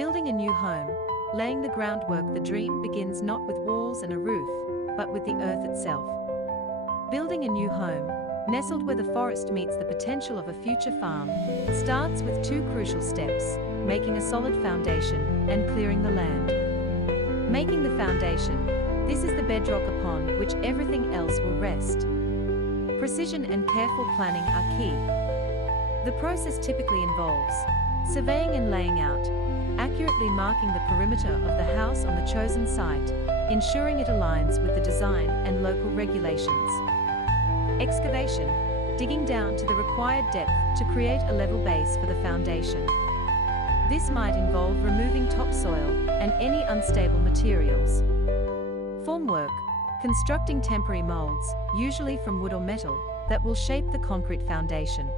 Building a new home, laying the groundwork. The dream begins not with walls and a roof, but with the earth itself. Building a new home, nestled where the forest meets the potential of a future farm, starts with two crucial steps: making a solid foundation and clearing the land. Making the foundation. This is the bedrock upon which everything else will rest. Precision and careful planning are key. The process typically involves surveying and laying out, accurately marking the perimeter of the house on the chosen site, ensuring it aligns with the design and local regulations. Excavation, digging down to the required depth to create a level base for the foundation. This might involve removing topsoil and any unstable materials. Formwork, constructing temporary molds, usually from wood or metal, that will shape the concrete foundation.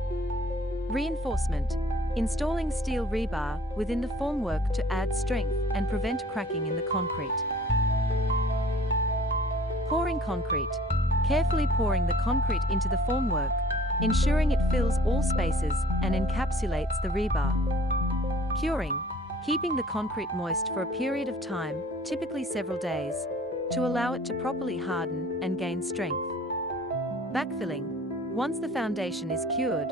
Reinforcement, installing steel rebar within the formwork to add strength and prevent cracking in the concrete. Pouring concrete, carefully pouring the concrete into the formwork, ensuring it fills all spaces and encapsulates the rebar. Curing, keeping the concrete moist for a period of time, typically several days, to allow it to properly harden and gain strength. Backfilling, once the foundation is cured,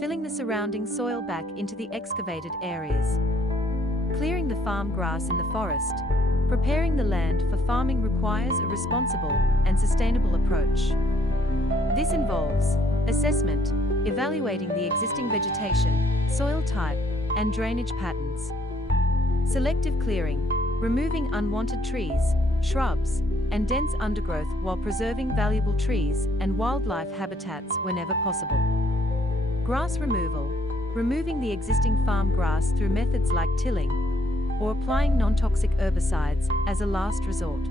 filling the surrounding soil back into the excavated areas. Clearing the farm grass in the forest, preparing the land for farming requires a responsible and sustainable approach. This involves assessment, evaluating the existing vegetation, soil type, and drainage patterns. Selective clearing, removing unwanted trees, shrubs, and dense undergrowth while preserving valuable trees and wildlife habitats whenever possible. Grass removal, removing the existing farm grass through methods like tilling or applying non-toxic herbicides as a last resort.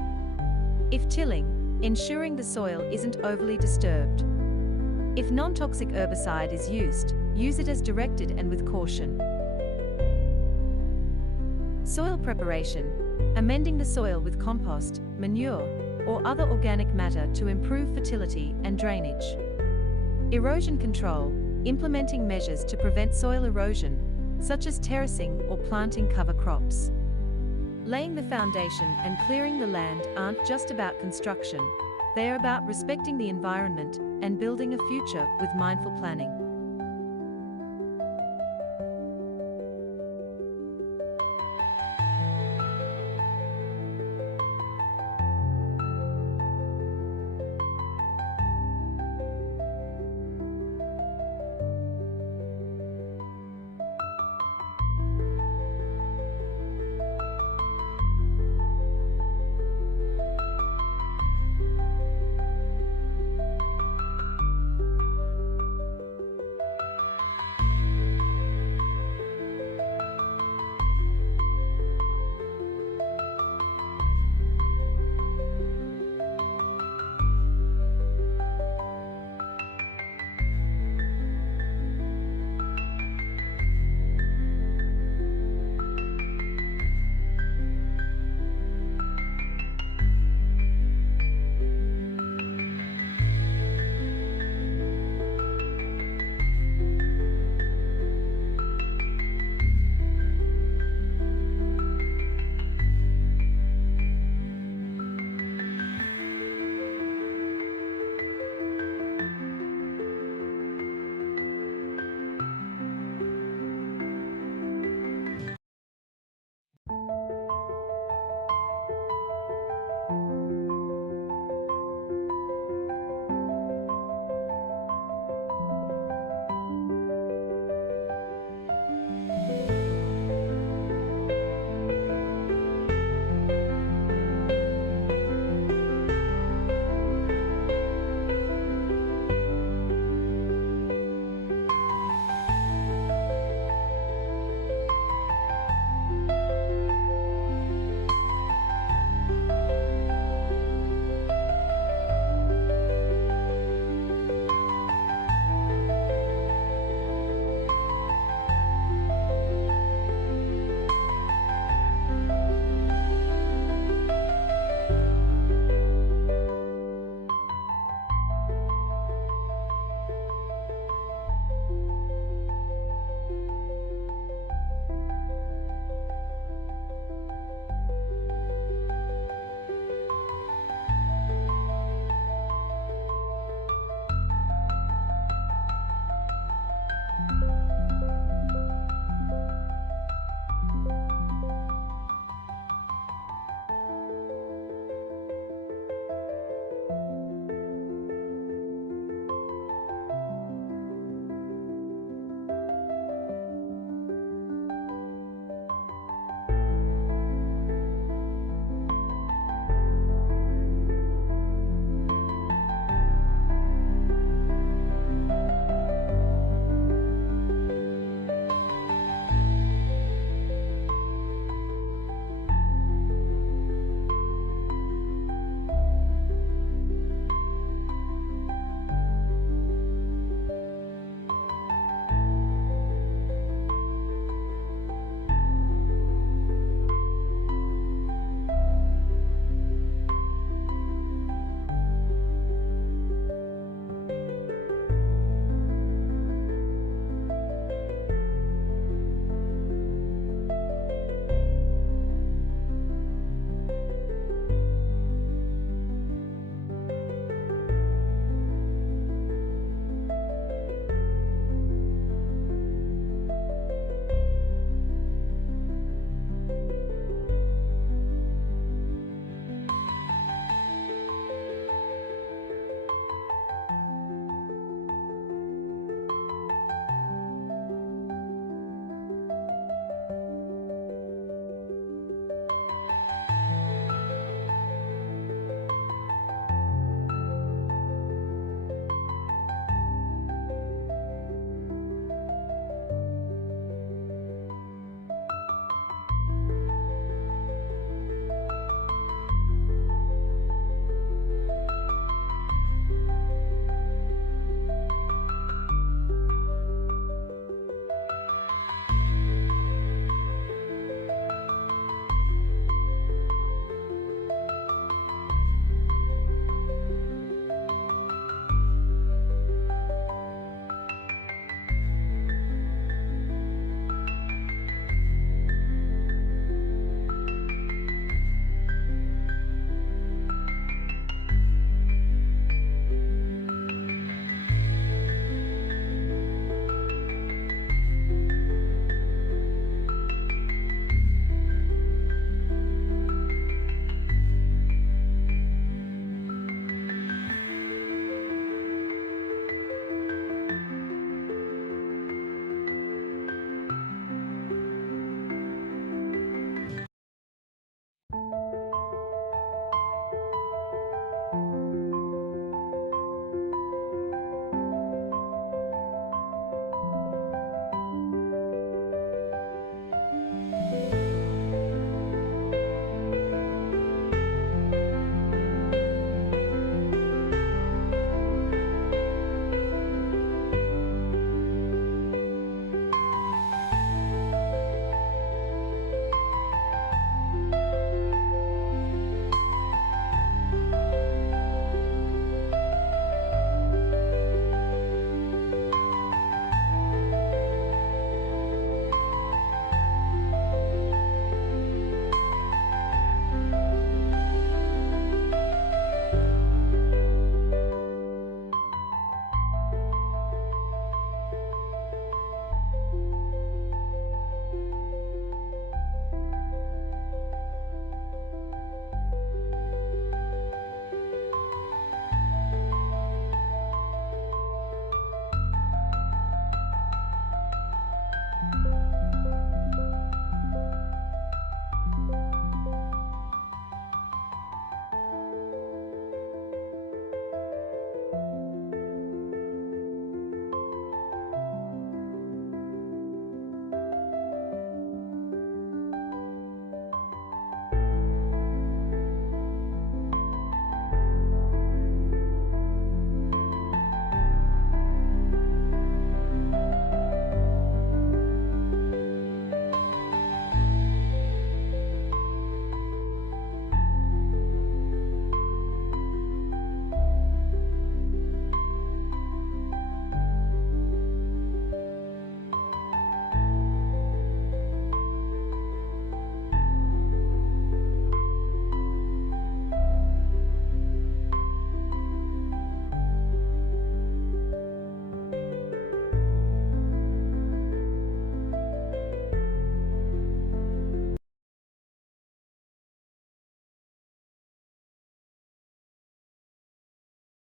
If tilling, ensuring the soil isn't overly disturbed. If non-toxic herbicide is used, use it as directed and with caution. Soil preparation, amending the soil with compost, manure, or other organic matter to improve fertility and drainage. Erosion control, implementing measures to prevent soil erosion, such as terracing or planting cover crops. Laying the foundation and clearing the land aren't just about construction, they are about respecting the environment and building a future with mindful planning.